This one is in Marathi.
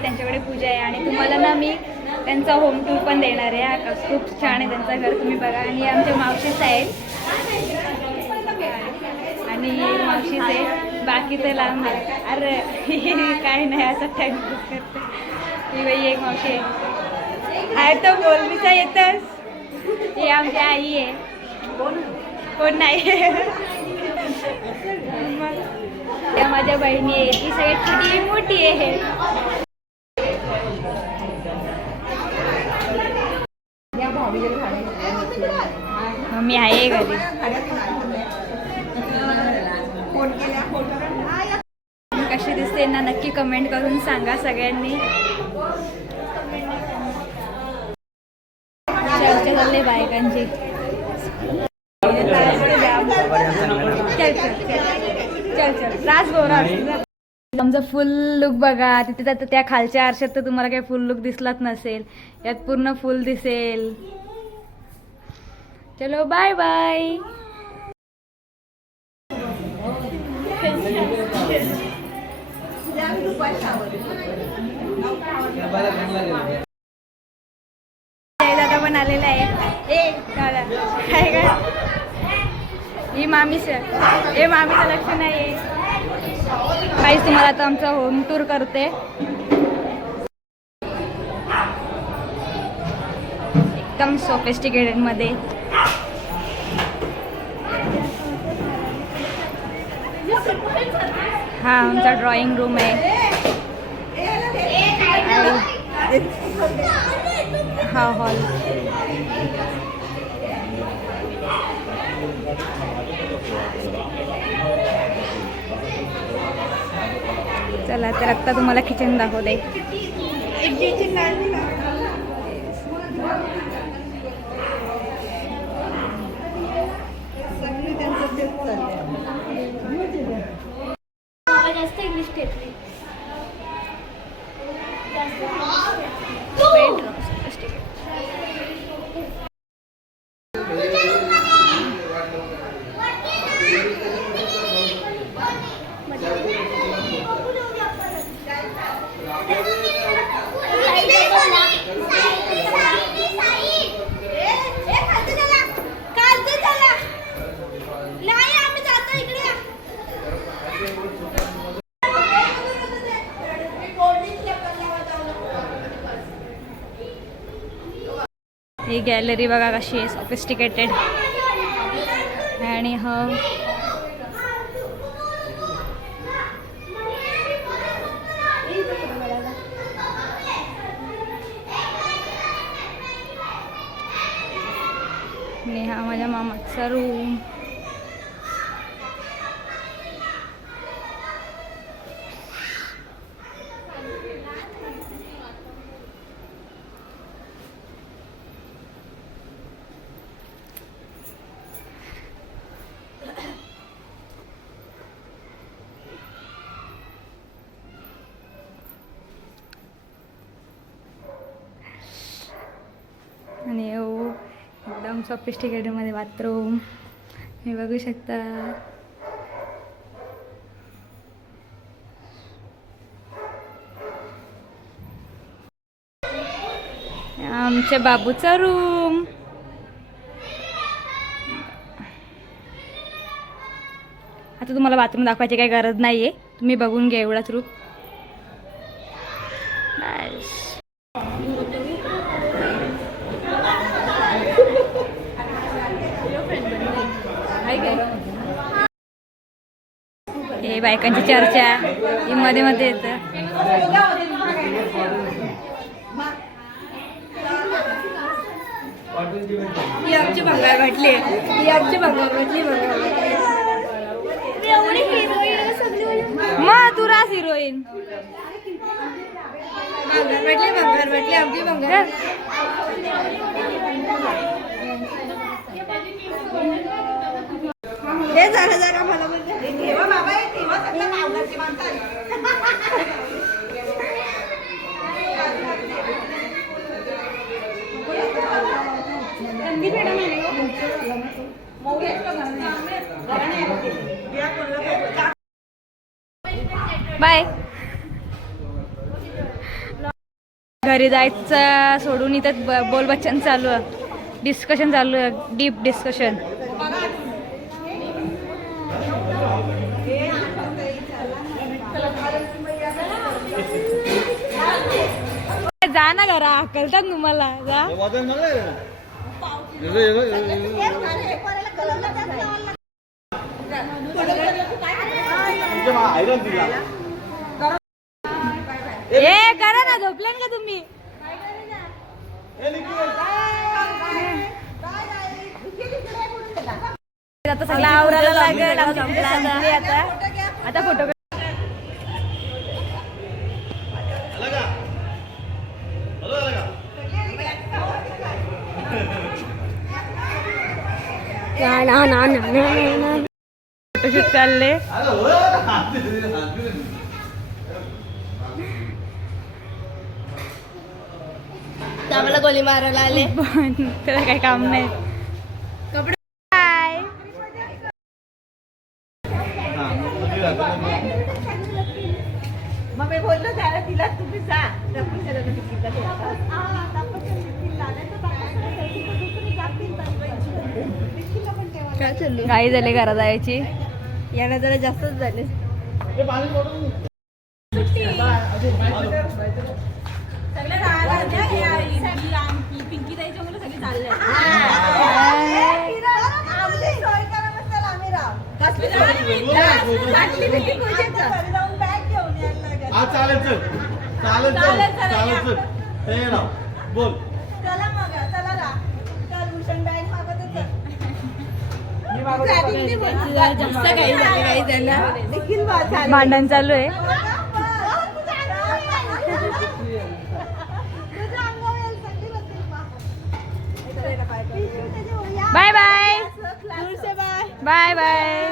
आहे, त्यांच्याकडे पूजा आहे आणि तुम्हाला ना मी त्यांचा होम टूर पण देणार आहे. खूप छान आहे त्यांचं घर, तुम्ही बघा. आणि आमच्या मावशीच आहेत आणि मावशीच आहे, बाकी तर लांब आहे. अरे काय नाही, असं टाइमपास करते. ही बाई एक मावशी आहे तो बोलणीचा येतच. ही आमची आई आहे, कोण नाही. त्या माझ्या बहिणी आहे, ती सगळ्यात छोटी मोठी आहे. मम्मी आहे घरी. कशी दिसते ना नक्की कमेंट करून सांगा सगळ्यांनी. चर्चा चालले बायकांची. चल चल चल चल राज गोरा. आमचा फुल लुक बघा. तिथे तर त्या खालच्या आरशात तर तुम्हाला काही फुल लुक दिसलाच नसेल, यात पूर्ण फुल दिसेल. चलो बाय बाय. दादा पण आलेला आहे. ए दादा काय काय, ही मामीचं, हे मामीचं लक्ष नाही आहे. काहीच तुम्हाला आता आमचा होम टूर करते. एकदम सोफिस्टिकेटेड मध्ये. हा आमचा ड्रॉइंग रूम आहे. हा हॉल. चला तर आत्ता तुम्हाला किचन दाखवते. ही गॅलरी बघा कशी आहे, सोफिस्टिकेटेड. आणि हा माझ्या मामाचा रूम. आणि एकदम सोफिस्टिकेटेड मध्ये बाथरूम हे बघू शकता. आमच्या बाबूचा रूम. आता तुम्हाला बाथरूम दाखवायची काही गरज नाही आहे, तुम्ही बघून घ्या एवढाच रूम. हे बायकांची चर्चा ही मध्ये मध्ये येतं. ही आमची भंगार वाटली, ही आमची भंगार वाटली. मग तू रास हिरोईन. भंगार वाटली आमची भंगार. हे झालं जरा मला ठेवा बाबा, ठेवा सगळं पावलाची माणसं. बाय. घरी जायचं सोडून इथं बोलबच्चन चालू आहे, डिस्कशन चालू आहे, डीप डिस्कशन. जा ना घरा, कळतात तुम्हाला जा. ए करा ना, झोपले का तुम्ही? आता सगळं आवरायला लागेल. आता फोटो फोटोशूट चालले. आम्हाला गोली मारायला आले. त्याला काही काम नाही. कपडे काय मग मी बोललो त्याला तिला तुम्ही जा. काय चालू? काही झाले घरा जायची. यांना जरा जास्तच झाले. पिंकी जायच्या मुलं सगळे चालले. बोल चला मग चला रा भूषण बँक मागतच जास्त काही झालं, काही झालं. देखील भांडण चालू आहे. Bye bye bye bye.